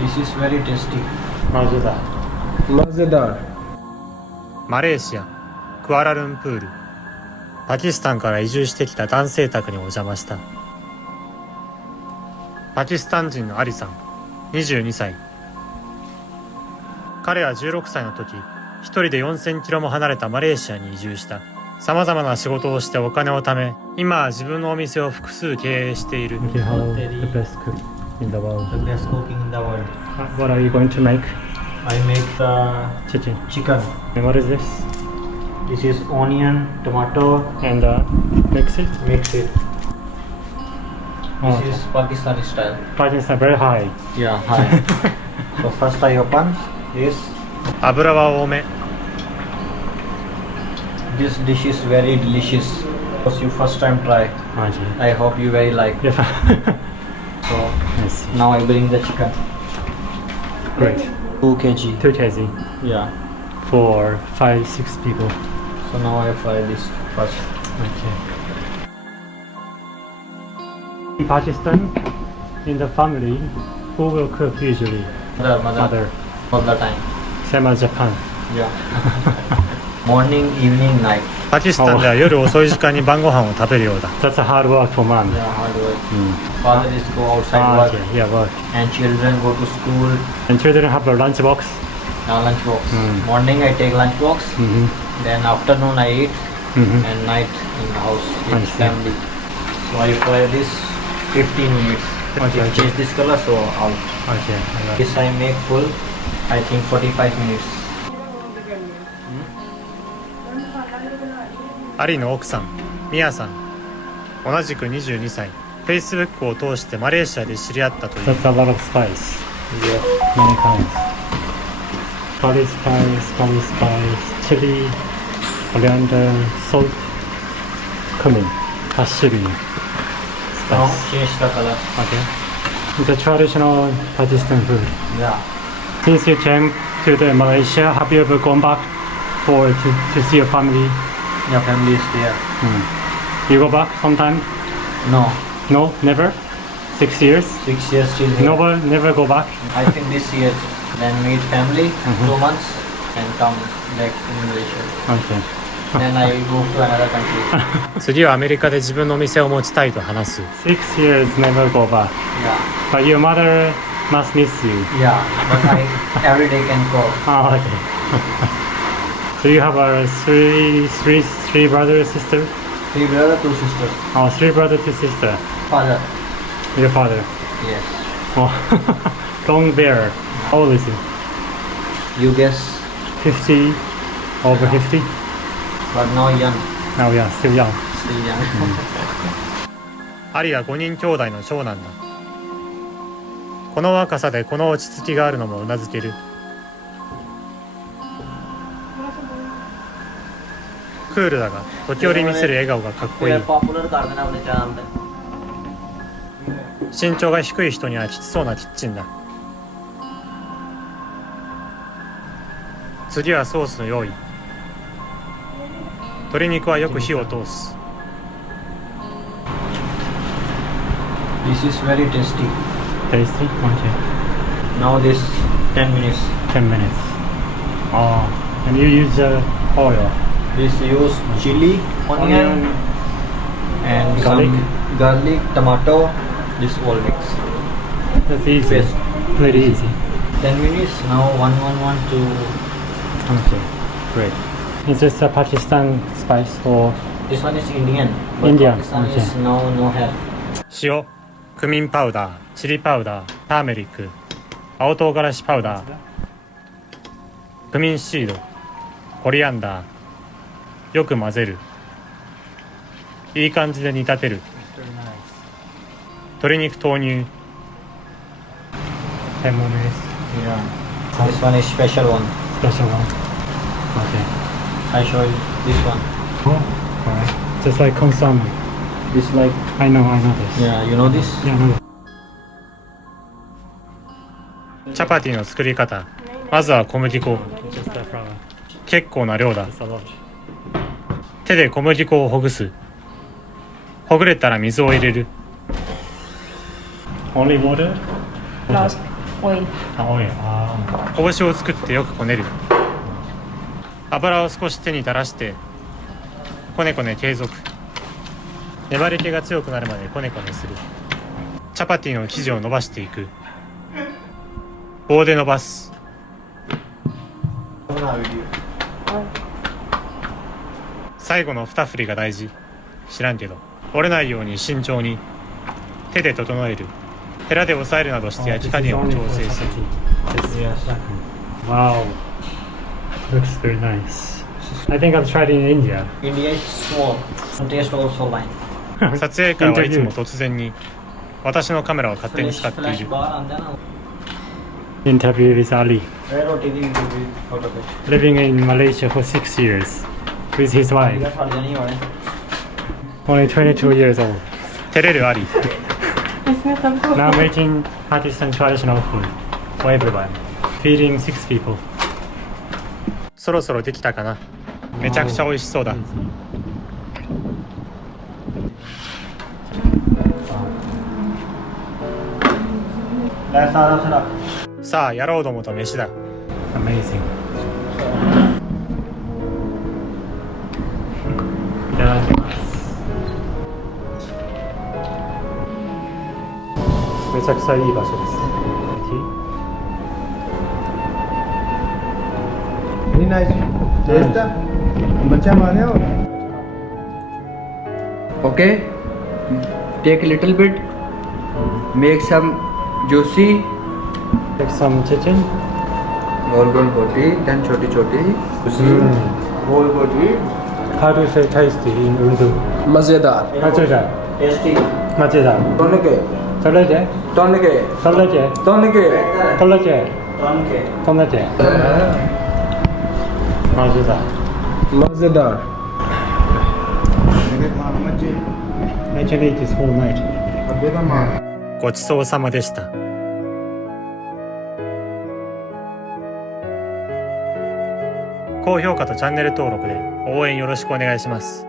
This is very tasty. Mazedar. マレーシアクアラルンプール、パキスタンから移住してきた男性宅にお邪魔した。パキスタン人のアリさん、22歳。彼は16歳の時、一人で4000キロも離れたマレーシアに移住した。さまざまな仕事をしてお金を貯め、今は自分のお店を複数経営している。The best cook in the world. The best cooking in the world. What are you going to make? I make the chicken. And what is this? This is onion, tomato, And mix it. mix it. Oh, This is Pakistani style. Pakistan very high. Yeah, hi. So first I open this. 油は多め。This dish is very delicious. Because you first time try. I hope you very like. Yeah. So Nice. now I bring the chicken. Great. 2 kg. 2 kg Yeah. for 5-6 people. So now I fry this first. Okay. In Pakistan, in the family, who will cook usually? Mother. All the time. Same as Japan. Yeah. Morning, evening, night. パキスタンでは夜遅い時間に晩ご飯を食べるようだ。That's a hard work for mom. Yeah, hard work. Father is go outside work. Okay. Yeah, work. And children go to school. And children have a lunch box. Lunch box. Morning I take lunch box. Then afternoon I eat. And night in the house I with see. family. So I fry this 15 minutes. Okay. If change this color, so out. Okay. I got it. This I make full. I think 45 minutes. アリの奥さん、ミヤさん、同じく22歳。Facebook を通してマレーシアで知り合ったという。 That's a lot of spice. Yes. Many kinds. Curry spice, chili, coriander, salt, cumin. 8種類 Now spice. change the color. Okay. It's a traditional Pakistan food. Yeah. Since you came to the Malaysia, have you ever gone back to see your family? Your family is there. You go back sometime? No. No, never. 6 years. 6 years still here. Never go back. I think this year. Then meet family 2 months and come back to Malaysia. Okay. Then I go to another country. 次はアメリカで自分の店を持ちたいと話す。 6 years never go back. Yeah. But your mother must miss you. Yeah. But I every day can call. Oh, okay. So you have three brothers, sister? 3 brother, 2 sisters. Oh, 3 brother, 2 sister. Father. Your father. Yes. Oh, long bear. How old is he? You guess. 50, over 50? But now young. Now, yeah, still young. Still young. アリは5人兄弟の長男だ。この若さでこの落ち着きがあるのもうなずける。クールだが時折見せる笑顔がかっこいい。 Popular कर देना अपने channel पे. 身長が低い人にはきつそうなキッチンだ。次はソースの用意。鶏肉はよく火を通す。 This is very tasty. Tasty? Okay. Now this 10 minutes. 10 minutes. Oh, and you use oil. This use chili, onion, and Garlic. some garlic, tomato. This all mix. That's easy. Paste. Very easy. 10 minutes. Now 1, 1, 1, 2. Okay, great. Is this a Pakistan spice or This one is Indian. But Indian, Pakistan okay. is no help. 塩、クミンパウダー、チリパウダー、ターメリック、青唐辛子パウダー、クミンシード、コリアンダー。よく混ぜる。いい感じで煮立てる。鶏肉投入。 10 minutes? Yeah. This one is special one. Special one. Okay. I show you this one. Oh, alright. Just like consomme. This like. I know this. Yeah, you know this. Yeah, I know. チャパティの作り方。まずは小麦粉。 Just the flour. 結構な量だ。 Just a lot. 手で小麦粉をほぐす。ほぐれたら水を入れる。 Only water? oil. 青い。あ拳を作ってよくこねる。油を少し手に垂らしてこねこね継続。粘り気が強くなるまでこねこねする。チャパティの生地を伸ばしていく。棒で伸ばす。最後の二振りが大事。知らんけど折れないように慎重に手で整える。ヘラで押さえるなどして焼き加減を調整する。Wow. Looks very nice. I think I've tried it in India. India is small. Taste also light. 撮影会はいつも突然に私のカメラを勝手に使ってい Flash る。 bar and then Interview with Ali. where TV will be out of it. Living in Malaysia for 6 years with his wife. That's what Jenny wanted. Only 22 years old. 照れるあり。 Now making Pakistan traditional food for everyone. Feeding 6 people. そろそろできたかな。めちゃくちゃ美味しそうだ。さあやろうどもと飯だ。 Amazing. いただきます。めちゃくちゃいい場所です。Very nice. Taste बच्चा माने हो? Okay, take a little bit, make some juicy, Take some chicken. गोल गोल बोटी, then छोटी छोटी juicy, गोल बोटी. How do you say tasty in Urdu? मजेदार. Macheda. Tasty. Macheda. टोनके Tolete. टोनके Tolete. टोनके Tolete. Tonke. Tolete. Macheda. मजेदार. I can eat this whole night. ごちそうさまでした。高評価とチャンネル登録で応援よろしくお願いします。